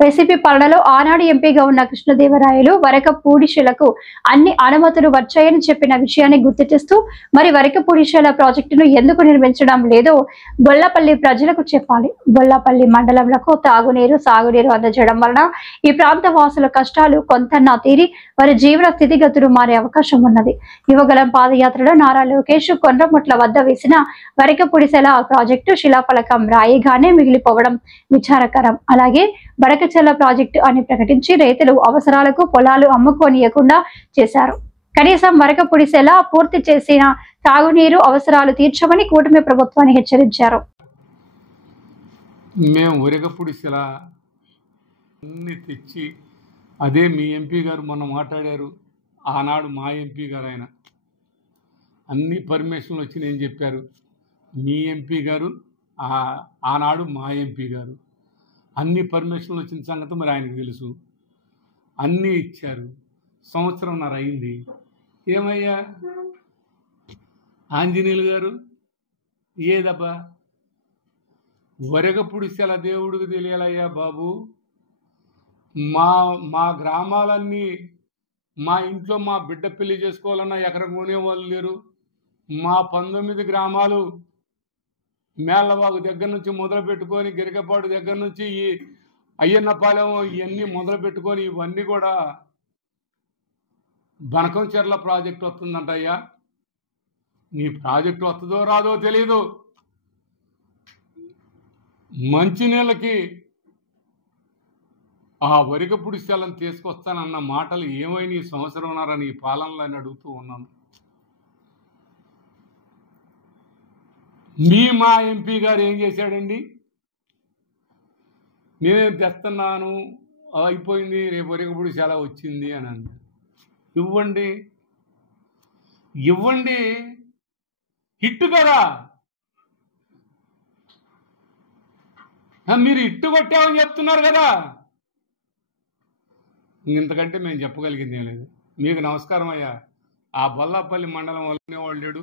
YCP పాలనలో ఆనాడు ఎంపీగా ఉన్న కృష్ణదేవరాయలు వరకపూడిశలకు అన్ని అనుమతులు వచ్చాయని చెప్పిన విషయాన్ని గుర్తు చేస్తూ మరి వరకపూడిశల ప్రాజెక్టును ఎందుకు నిర్మించడం లేదో గొల్లపల్లి ప్రజలకు చెప్పాలి. గొల్లపల్లి మండలంలో తాగునీరు సాగునీరు అందజేయడం వలన ఈ ప్రాంత వాసుల కష్టాలు కొంతన్నా తీరి వారి జీవన స్థితిగతులు మారే అవకాశం ఉన్నది. యువగలం పాదయాత్రలో నారా లోకేష్ కొండముట్ల వద్ద వేసిన వరకపూడిశల ప్రాజెక్టు శిలాఫలకం రాయిగానే మిగిలిపోవడం విచారకరం. అలాగే బడకచెర్ల ప్రాజెక్టు అని ప్రకటించి రైతులు అవసరాలకు పొలాలు అమ్ముకోనియకుండా చేశారు. కనీసం వరకపూడిశల పూర్తి చేసిన తాగునీరు అవసరాలు తీర్చమని కూటమి ప్రభుత్వాన్ని హెచ్చరించారు. మేము వరకపూడిశల అన్ని తెచ్చి అదే మీ ఎంపీ గారు మొన్న మాట్లాడారు. ఆనాడు మా ఎంపీ గారు ఆయన అన్ని పర్మిషన్లు వచ్చి నేను చెప్పారు. మీ ఎంపీ గారు ఆనాడు మా ఎంపీ గారు అన్ని పర్మిషన్లు వచ్చిన సంగతి మరి ఆయనకు తెలుసు. అన్నీ ఇచ్చారు. సంవత్సరంన్నర అయింది. ఏమయ్యా ఆంజనేయులు గారు ఏదబ్బా వరకపూడిశల దేవుడికి తెలియాలయ్యా బాబు. మా గ్రామాలన్నీ మా ఇంట్లో మా బిడ్డ పెళ్లి చేసుకోవాలన్నా ఎకరం కొనేవాళ్ళు లేరు. మా 19 గ్రామాలు మేళ్ళవాగు దగ్గర నుంచి మొదలు పెట్టుకొని గిరికపాడు దగ్గర నుంచి ఈ అయ్యన్నపాలెం ఇవన్నీ మొదలు పెట్టుకొని ఇవన్నీ కూడా బనకంచెర్ల ప్రాజెక్టు వస్తుందంట. అయ్యా నీ ప్రాజెక్టు వస్తుందో రాదో తెలీదు. మంచినీళ్ళకి ఆ వరకపూడిశలను తీసుకొస్తానన్న మాటలు ఏమైనా ఈ సంవత్సరంన్నరని ఈ పాలనలో అని అడుగుతూ ఉన్నాను. మా ఎంపీ గారు ఏం చేశాడండి? నేనేం తెస్తున్నాను అయిపోయింది రేపు వరకపూడిశల వచ్చింది అని అన్న. ఇవ్వండి హిట్టు కదా. మీరు హిట్టు కొట్టామని చెప్తున్నారు కదా. ఇంతకంటే మేము చెప్పగలిగింది ఏం లేదు. మీకు నమస్కారం అయ్యా. ఆ బొల్లాపల్లి మండలం వాళ్ళనేవాళ్ళు లేడు.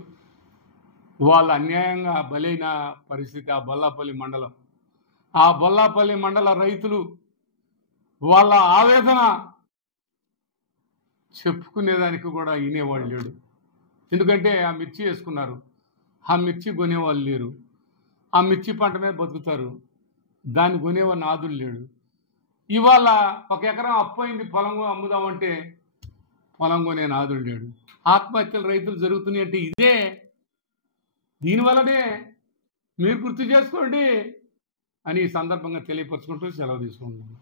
వాళ్ళు అన్యాయంగా బలైన పరిస్థితి ఆ బొల్లాపల్లి మండలం. ఆ బొల్లాపల్లి మండల రైతులు వాళ్ళ ఆవేదన చెప్పుకునేదానికి కూడా వినేవాళ్ళు లేడు. ఎందుకంటే ఆ మిర్చి వేసుకున్నారు. ఆ మిర్చి కొనేవాళ్ళు లేరు. ఆ మిర్చి పంట మీద బతుకుతారు. దాన్ని కొనేవాళ్ళు నాదులు లేడు. ఇవాళ 1 ఎకరం అప్పయింది పొలం అమ్ముదామంటే పొలం కొనే నాదులు లేడు. ఆత్మహత్యలు రైతులు జరుగుతున్నాయి అంటే ఇదే. దీనివల్లనే మీరు గుర్తు చేసుకోండి అని ఈ సందర్భంగా తెలియపరచుకుంటూ సెలవు తీసుకుంటున్నాను.